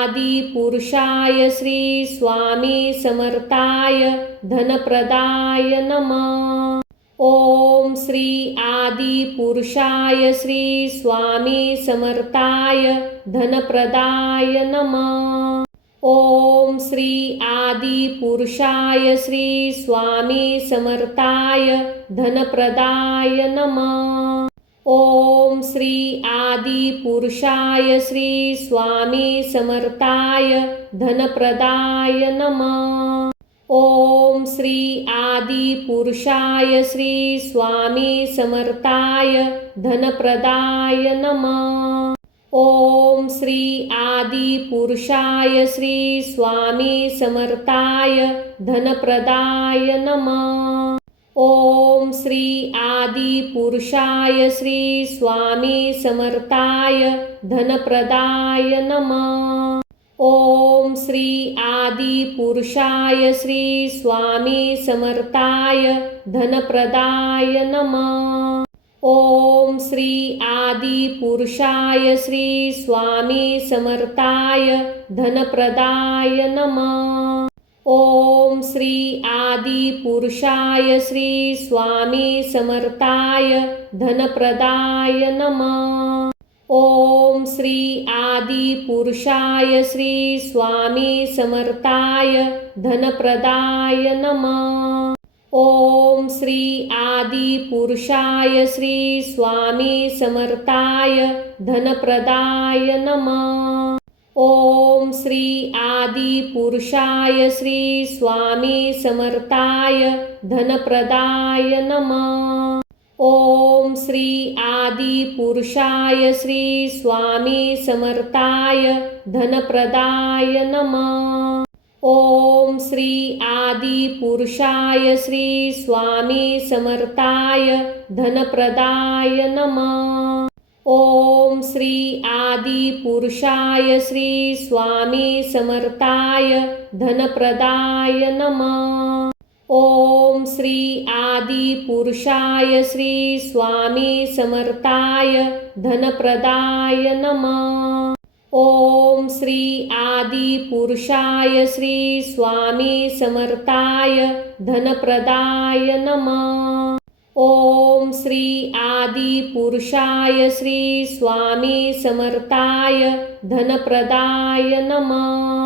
आदि पुरुषाय श्री स्वामी समर्थाय धनप्रदाय नमः। ओम श्री आदि पुरुषाय श्री स्वामी समर्थाय धनप्रदाय नमः। ओम श्री आदि पुरुषाय श्री स्वामी समर्थाय धनप्रदाय नमः। ओम श्री आदि पुरुषाय श्री स्वामी समर्थाय धनप्रदाय नमः। ओम श्री आदि पुरुषाय श्री स्वामी समर्थाय धनप्रदाय नमः। ओम श्री आदि पुरुषाय श्री स्वामी समर्थाय धनप्रदाय नमः। ओम श्री आदि पुरुषाय श्री स्वामी समर्थाय धनप्रदाय नमः। ओम श्री आदि पुरुषाय श्री स्वामी समर्थाय धनप्रदाय नमः। ओम श्री आदि पुरुषाय श्री स्वामी समर्थाय धनप्रदाय नमः। ओम श्री आदि पुरुषाय श्री स्वामी समर्थाय धनप्रदाय नमः। ओम श्री आदि पुरुषाय श्री स्वामी समर्थाय धनप्रदाय नमः। ओम श्री आदि पुरुषाय श्री स्वामी समर्थाय धनप्रदाय नमः। ओम श्री आदि पुरुषाय श्री स्वामी समर्थाय धनप्रदाय नमः। ओम श्री आदि पुरुषाय श्री स्वामी समर्थाय धनप्रदाय नमः। ओम श्री आदि पुरुषाय श्री स्वामी समर्थाय धनप्रदाय नमः। ओम श्री आदि पुरुषाय श्री स्वामी समर्थाय धनप्रदाय नमः। ओम श्री आदि पुरुषाय श्री स्वामी समर्थाय धनप्रदाय नमः। ओम श्री आदि पुरुषाय श्री स्वामी समर्थाय धनप्रदाय नमः। ओम श्री आदि पुरुषाय श्री स्वामी समर्थाय धनप्रदाय नमः।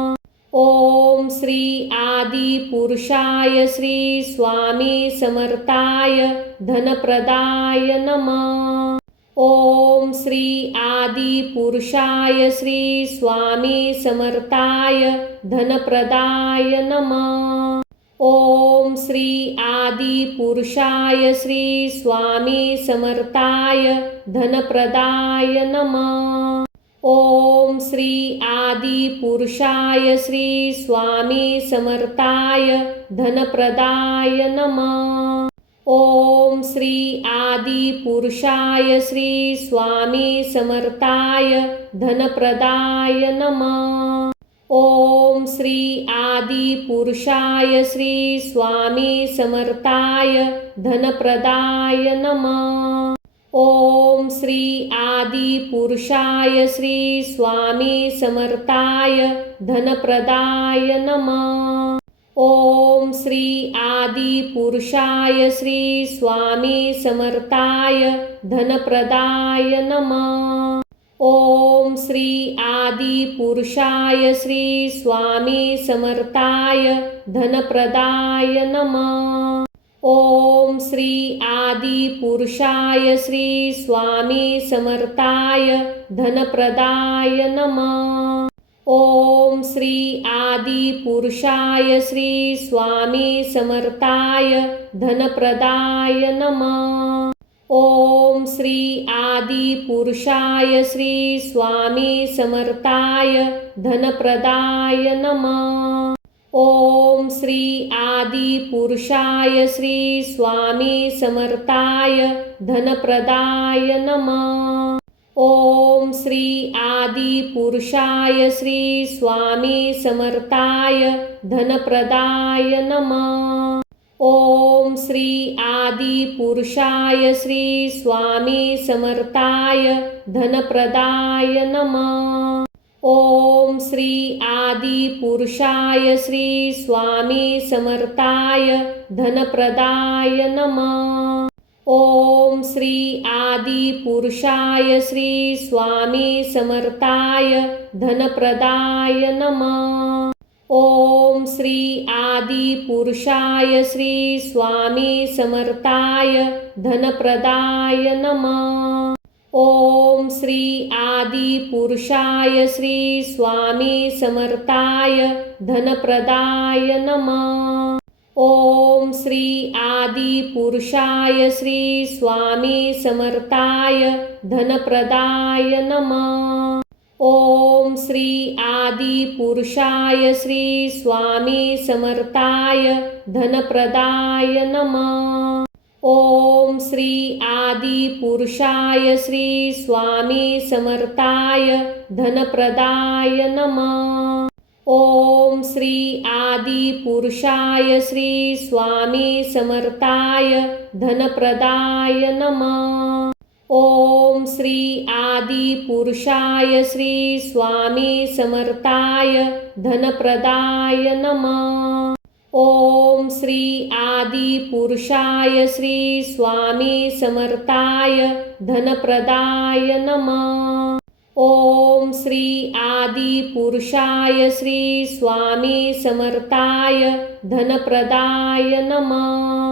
ओम श्री आदि पुरुषाय श्री स्वामी समर्थाय धनप्रदाय नमः। ओम श्री आदि पुरुषाय श्री स्वामी समर्थाय धनप्रदाय नमः। ओम श्री आदि पुरुषाय श्री स्वामी समर्थाय धनप्रदाय नमः। ओम श्री आदि पुरुषाय श्री स्वामी समर्थाय धनप्रदाय नमः। ओम श्री आदि पुरुषाय श्री स्वामी समर्थाय धनप्रदाय नमः। ओम श्री आदि पुरुषाय श्री स्वामी समर्थाय धनप्रदाय नमः। ओम श्री आदि पुरुषाय श्री स्वामी समर्थाय धनप्रदाय नमः। ओम श्री आदि पुरुषाय श्री स्वामी समर्थाय धनप्रदाय नमः। ओम श्री आदि पुरुषाय श्री स्वामी समर्थाय धनप्रदाय नमः। ओम श्री आदि पुरुषाय श्री स्वामी समर्थाय धनप्रदाय नमः। ओम श्री आदि पुरुषाय श्री स्वामी समर्थाय धनप्रदाय नमः। ओम श्री आदि पुरुषाय श्री स्वामी समर्थाय धनप्रदाय नमः। ओम श्री आदि पुरुषाय श्री स्वामी समर्थाय धनप्रदाय नमः। ओम श्री आदि पुरुषाय श्री स्वामी समर्थाय धनप्रदाय नमः। ओम श्री आदि पुरुषाय श्री स्वामी समर्थाय धनप्रदाय नमः। ओम श्री आदि पुरुषाय श्री स्वामी समर्थाय धनप्रदाय नमः। ओम श्री आदि पुरुषाय श्री स्वामी समर्थाय धनप्रदाय नमः। ओम श्री आदि पुरुषाय श्री स्वामी समर्थाय धनप्रदाय नमः। ओम श्री आदि पुरुषाय श्री स्वामी समर्थाय धनप्रदाय नमः। ओम श्री आदि पुरुषाय श्री स्वामी समर्थाय धनप्रदाय नमः। ओम श्री आदि पुरुषाय श्री स्वामी समर्थाय धनप्रदाय नमः। ओम श्री आदि पुरुषाय श्री स्वामी समर्थाय धनप्रदाय नमः। ओम श्री आदि पुरुषाय श्री स्वामी समर्थाय धनप्रदाय नमः। ओम श्री आदि पुरुषाय श्री स्वामी समर्थाय धनप्रदाय नमः। ओम श्री आदि पुरुषाय श्री स्वामी समर्थाय धनप्रदाय नमः। ओम श्री आदि पुरुषाय श्री स्वामी समर्थाय धनप्रदाय नमः।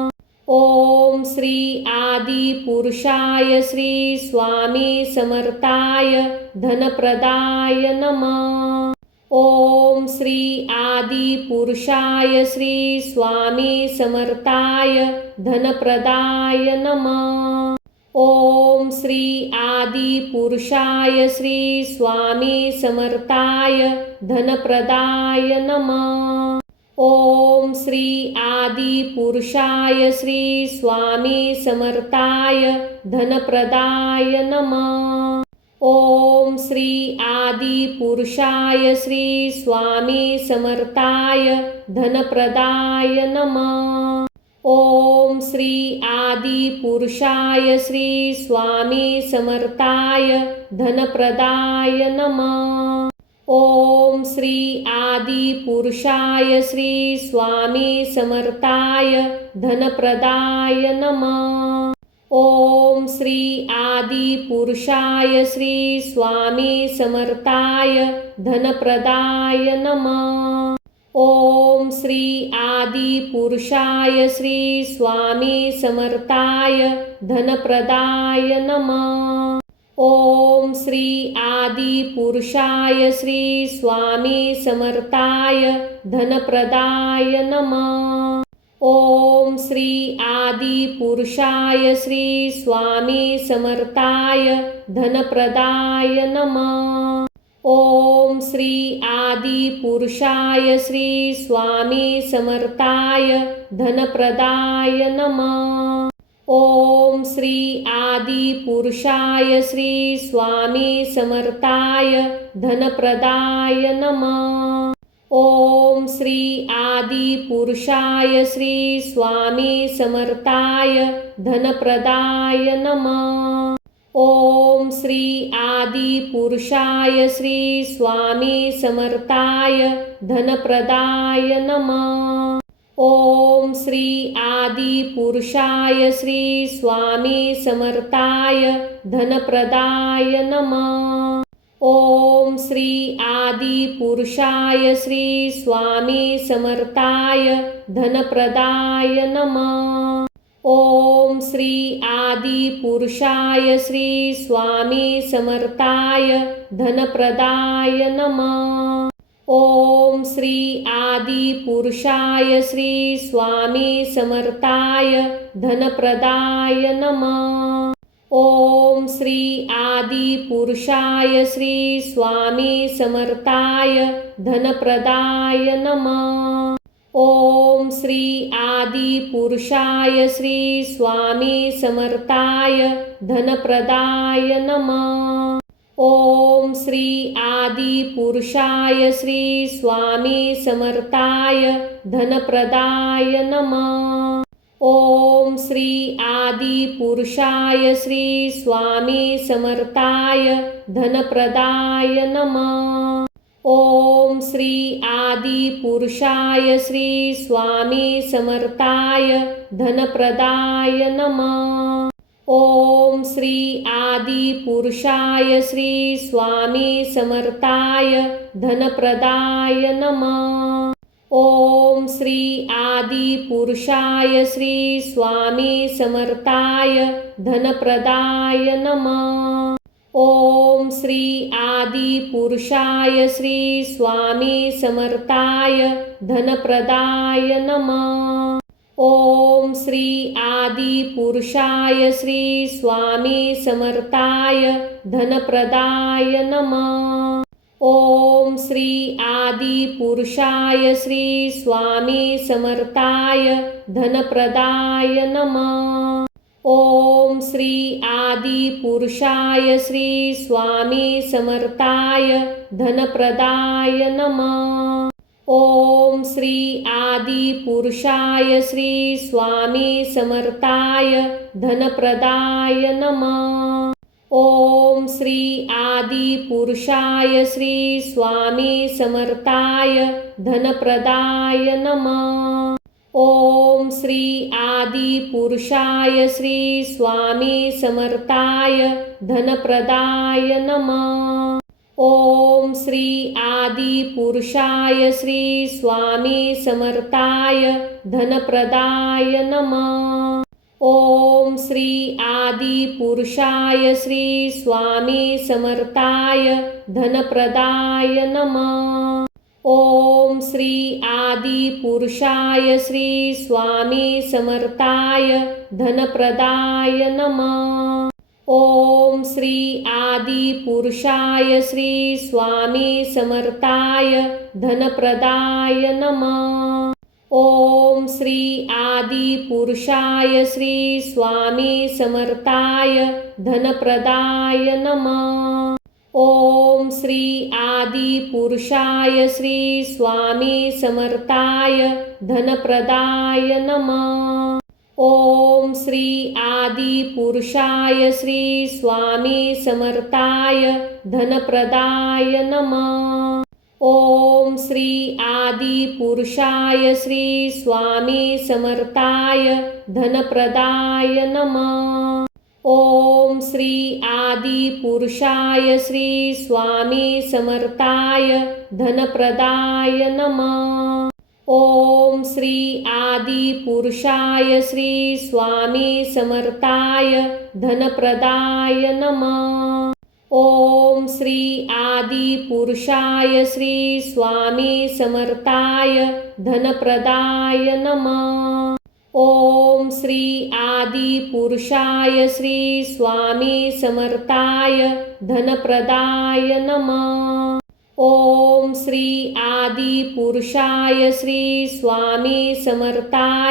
ओम श्री आदि पुरुषाय श्री स्वामी समर्थाय धनप्रदाय नमः। ओम श्री आदि पुरुषाय श्री स्वामी समर्थाय धनप्रदाय नमः। ओम श्री आदि पुरुषाय श्री स्वामी समर्थाय धनप्रदाय नमः। ओम श्री आदि पुरुषाय श्री स्वामी समर्थाय धनप्रदाय नमः। ओम श्री आदि पुरुषाय श्री स्वामी समर्थाय धनप्रदाय नमः। ओम श्री आदि पुरुषाय श्री स्वामी समर्थाय धनप्रदाय नमः। ओम श्री आदि पुरुषाय श्री स्वामी समर्थाय धनप्रदाय नमः। ओम श्री आदि पुरुषाय श्री स्वामी समर्थाय धनप्रदाय नमः। ओम श्री आदि पुरुषाय श्री स्वामी समर्थाय धनप्रदाय नमः। ओम श्री आदि पुरुषाय श्री स्वामी समर्थाय धनप्रदाय नमः। ओम श्री आदि पुरुषाय श्री स्वामी समर्थाय धनप्रदाय नमः। ओम श्री आदि पुरुषाय श्री स्वामी समर्थाय धनप्रदाय नमः। ओम श्री आदि पुरुषाय श्री स्वामी समर्थाय धनप्रदाय नमः। ओम श्री आदि पुरुषाय श्री स्वामी समर्थाय धनप्रदाय नमः। ओम श्री आदि पुरुषाय श्री स्वामी समर्थाय धनप्रदाय नमः। ओम श्री आदि पुरुषाय श्री स्वामी समर्थाय धनप्रदाय नमः। ओम श्री आदि पुरुषाय श्री स्वामी समर्थाय धनप्रदाय नमः। ओम श्री आदि पुरुषाय श्री स्वामी समर्थाय धनप्रदाय नमः। ओम श्री आदि पुरुषाय श्री स्वामी समर्थाय धनप्रदाय नमः। ओम श्री आदि पुरुषाय श्री स्वामी समर्थाय धनप्रदाय नमः। ओम श्री आदि पुरुषाय श्री स्वामी समर्थाय धनप्रदाय नमः। ओम श्री आदि पुरुषाय श्री स्वामी समर्थाय धनप्रदाय नमः। ओम श्री आदि पुरुषाय श्री स्वामी समर्थाय धनप्रदाय नमः। ओम श्री आदि पुरुषाय श्री स्वामी समर्थाय धनप्रदाय नमः। ओम श्री आदि पुरुषाय श्री स्वामी समर्थाय धनप्रदाय नमः। ओम श्री आदि पुरुषाय श्री स्वामी समर्थाय धनप्रदाय नमः। ओम श्री आदि पुरुषाय श्री स्वामी समर्थाय धनप्रदाय नमः। ओम श्री आदि पुरुषाय श्री स्वामी समर्थाय धनप्रदाय नमः। ओम श्री आदि पुरुषाय श्री स्वामी समर्थाय धनप्रदाय नमः। ओम श्री आदि पुरुषाय श्री स्वामी समर्थाय धनप्रदाय नमः। ओम श्री आदि पुरुषाय श्री स्वामी समर्थाय धनप्रदाय नमः। ओम श्री आदि पुरुषाय श्री स्वामी समर्थाय धनप्रदाय नमः। ओम श्री आदि पुरुषाय श्री स्वामी समर्थाय धनप्रदाय नमः। ओम श्री आदि पुरुषाय श्री स्वामी समर्थाय धनप्रदाय नमः। ओम श्री आदि पुरुषाय श्री स्वामी समर्थाय धनप्रदाय नमः। ओम श्री आदि पुरुषाय श्री स्वामी समर्थाय धनप्रदाय नमः। ओम श्री आदि पुरुषाय श्री स्वामी समर्थाय धनप्रदाय नमः। ओम श्री आदि पुरुषाय श्री स्वामी समर्थाय धनप्रदाय नमः। ओम श्री आदि पुरुषाय श्री स्वामी समर्थाय धनप्रदाय नमः। ओम श्री आदि पुरुषाय श्री स्वामी समर्थाय धनप्रदाय नमः। ओम श्री आदि पुरुषाय श्री स्वामी समर्थाय धनप्रदाय नमः। ओम श्री आदि पुरुषाय श्री स्वामी समर्थाय धनप्रदाय नमः। ओम श्री आदि पुरुषाय श्री स्वामी समर्थाय धनप्रदाय नमः। ओम श्री आदि पुरुषाय श्री स्वामी समर्थाय धनप्रदाय नमः। ओम श्री आदि पुरुषाय श्री स्वामी समर्थाय धनप्रदाय नमः। ओम श्री आदि पुरुषाय श्री स्वामी समर्थाय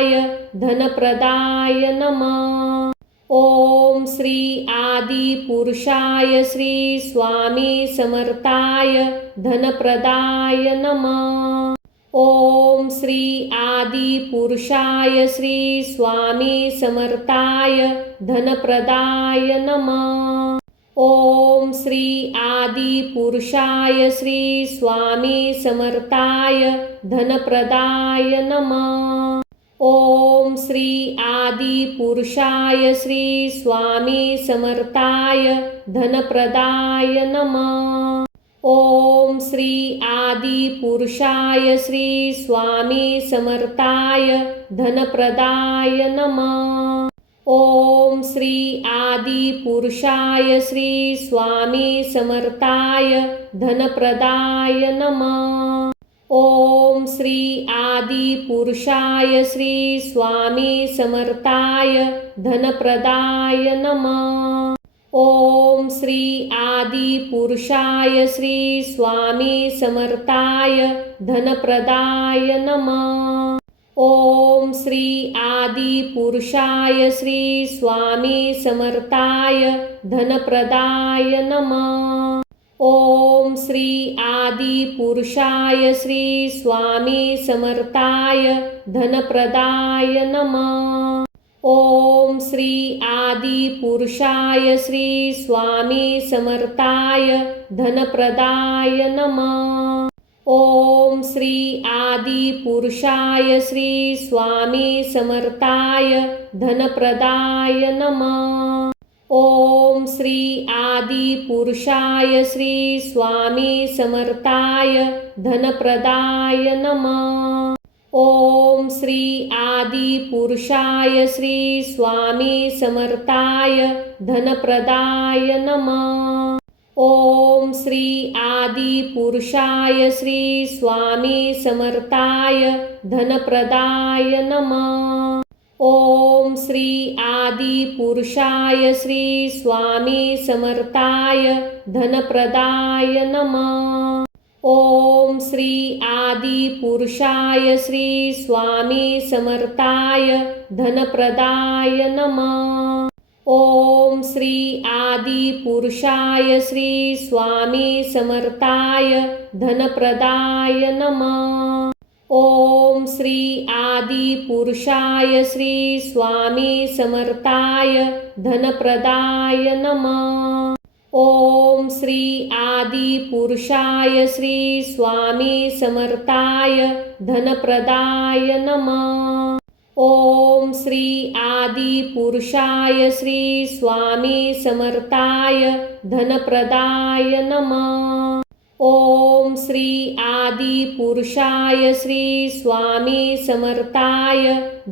धनप्रदाय नमः। ओम श्री आदि पुरुषाय श्री स्वामी समर्थाय धनप्रदाय नमः। ओम श्री आदि पुरुषाय श्री स्वामी समर्थाय धनप्रदाय नमः। ओम श्री आदि पुरुषाय श्री स्वामी समर्थाय धनप्रदाय नमः। ओम श्री आदि पुरुषाय श्री स्वामी समर्थाय धनप्रदाय नमः। ओम श्री आदि पुरुषाय श्री स्वामी समर्थाय धनप्रदाय नमः। ओम श्री आदि पुरुषाय श्री स्वामी समर्थाय धनप्रदाय नमः। ओम श्री आदि पुरुषाय श्री स्वामी समर्थाय धनप्रदाय नमः। ओम श्री आदि पुरुषाय श्री स्वामी समर्थाय धनप्रदाय नमः। ओम श्री आदि पुरुषाय श्री स्वामी समर्थाय धनप्रदाय नमः। ओम श्री आदि पुरुषाय श्री स्वामी समर्थाय धनप्रदाय नमः। ओम श्री आदि पुरुषाय श्री स्वामी समर्थाय धनप्रदाय नमः। ओम श्री आदि पुरुषाय श्री स्वामी समर्थाय धनप्रदाय नमः। ओम श्री आदि पुरुषाय श्री स्वामी समर्थाय धनप्रदाय नमः। ओम श्री आदि पुरुषाय श्री स्वामी समर्थाय धनप्रदाय नमः। ओम श्री आदि पुरुषाय श्री स्वामी समर्थाय धनप्रदाय नमः। ओम श्री आदि पुरुषाय श्री स्वामी समर्थाय धनप्रदाय नमः। ओम श्री आदि पुरुषाय श्री स्वामी समर्थाय धनप्रदाय नमः। ओम श्री आदि पुरुषाय श्री स्वामी समर्थाय धनप्रदाय नमः। ओम श्री आदि पुरुषाय श्री स्वामी समर्थाय धनप्रदाय नमः। ओम श्री आदि पुरुषाय श्री स्वामी समर्थाय धनप्रदाय नमः। ओम श्री आदि पुरुषाय श्री स्वामी समर्थाय धनप्रदाय नमः। ओम श्री आदि पुरुषाय श्री स्वामी समर्थाय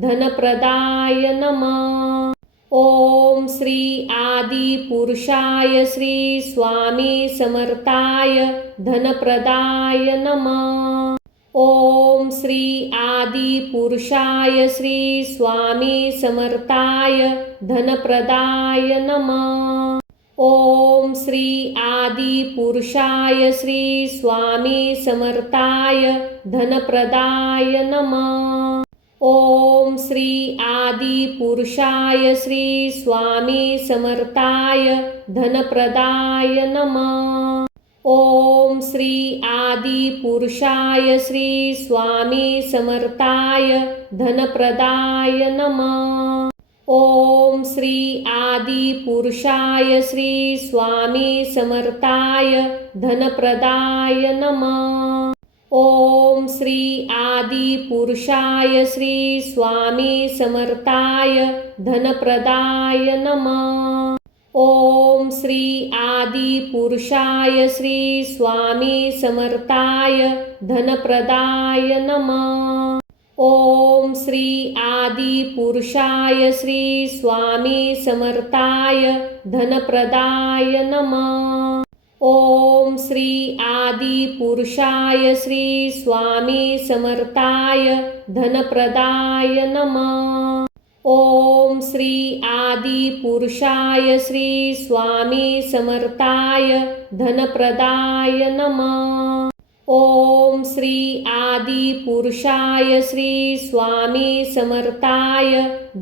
धनप्रदाय नमः। ओम श्री आदि पुरुषाय श्री स्वामी समर्थाय धनप्रदाय नमः। ओम श्री आदि पुरुषाय श्री स्वामी समर्थाय धनप्रदाय नमः। ओम श्री आदि पुरुषाय श्री स्वामी समर्थाय धनप्रदाय नमः। ओम श्री आदि पुरुषाय श्री स्वामी समर्थाय धनप्रदाय नमः। ओम श्री आदि पुरुषाय श्री स्वामी समर्थाय धनप्रदाय नमः। ओम श्री आदि पुरुषाय श्री स्वामी समर्थाय धनप्रदाय नमः। ओम श्री आदि पुरुषाय श्री स्वामी समर्थाय धनप्रदाय नमः। ओम श्री आदि पुरुषाय श्री स्वामी समर्थाय धनप्रदाय नमः। ओम श्री आदि पुरुषाय श्री स्वामी समर्थाय धनप्रदाय नमः। ओम श्री आदि पुरुषाय श्री स्वामी समर्थाय धनप्रदाय नमः। ओम श्री आदि पुरुषाय श्री स्वामी समर्थाय धनप्रदाय नमः। ओम श्री आदि पुरुषाय श्री स्वामी समर्थाय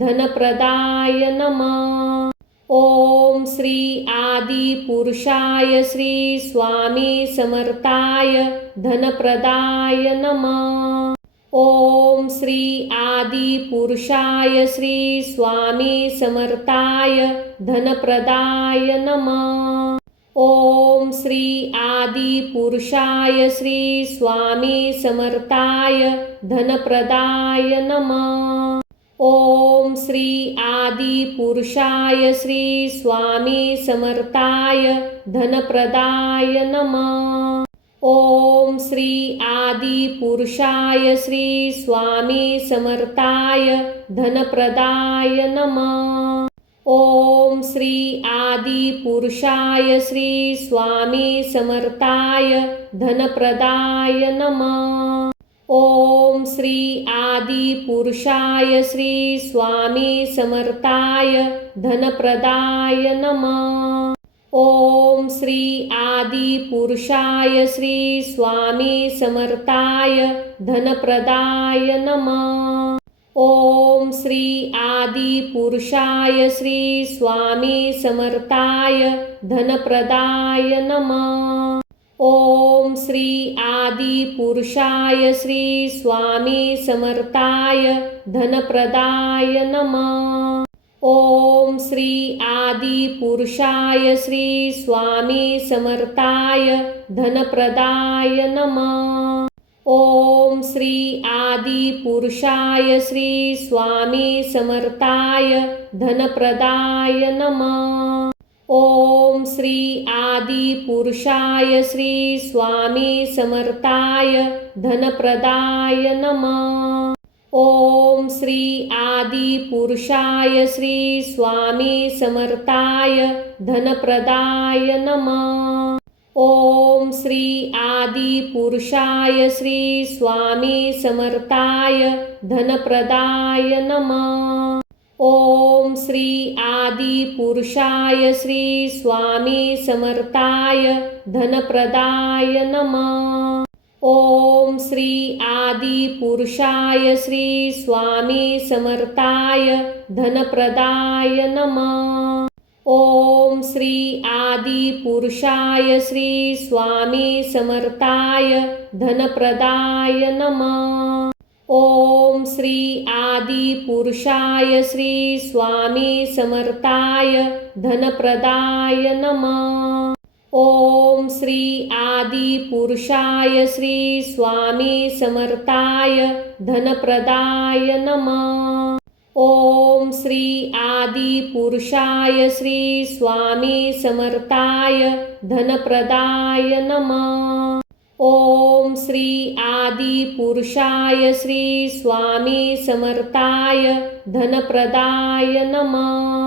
धनप्रदाय नमः। ओम श्री आदि पुरुषाय श्री स्वामी समर्थाय धनप्रदाय नमः। ओम श्री आदि पुरुषाय श्री स्वामी समर्थाय धनप्रदाय नमः। ओम श्री आदि पुरुषाय श्री स्वामी समर्थाय धनप्रदाय नमः। ओम श्री आदि पुरुषाय श्री स्वामी समर्थाय धनप्रदाय नमः। ओम श्री आदि पुरुषाय श्री स्वामी समर्थाय धनप्रदाय नमः। ओम श्री आदि पुरुषाय श्री स्वामी समर्थाय धनप्रदाय नमः। ओम श्री आदि पुरुषाय श्री स्वामी समर्थाय धनप्रदाय नमः। ओम श्री आदि पुरुषाय श्री स्वामी समर्थाय धनप्रदाय नमः। ओम श्री आदि पुरुषाय श्री स्वामी समर्थाय धनप्रदाय नमः। ओम श्री आदि पुरुषाय श्री स्वामी समर्थाय धनप्रदाय नमः। ओम श्री आदि पुरुषाय श्री स्वामी समर्थाय धनप्रदाय नमः। ओम श्री आदि पुरुषाय श्री स्वामी समर्थाय धनप्रदाय नमः। ओम श्री आदि पुरुषाय श्री स्वामी समर्थाय धनप्रदाय नमः। ओम श्री आदि पुरुषाय श्री स्वामी समर्थाय धनप्रदाय नमः। ओम श्री आदि पुरुषाय श्री स्वामी समर्थाय धनप्रदाय नमः। ओम श्री आदि पुरुषाय श्री स्वामी समर्थाय धनप्रदाय नमः। ओम श्री आदि पुरुषाय श्री स्वामी समर्थाय धनप्रदाय नमः। ओम श्री आदि पुरुषाय श्री स्वामी समर्थाय धनप्रदाय नमः। ओम श्री आदि पुरुषाय श्री स्वामी समर्थाय धनप्रदाय नमः। ओम श्री आदि पुरुषाय श्री स्वामी समर्थाय धनप्रदाय नमः। ओम श्री आदि पुरुषाय श्री स्वामी समर्थाय धनप्रदाय नमः। ओम श्री आदि पुरुषाय श्री स्वामी समर्थाय धनप्रदाय नमः।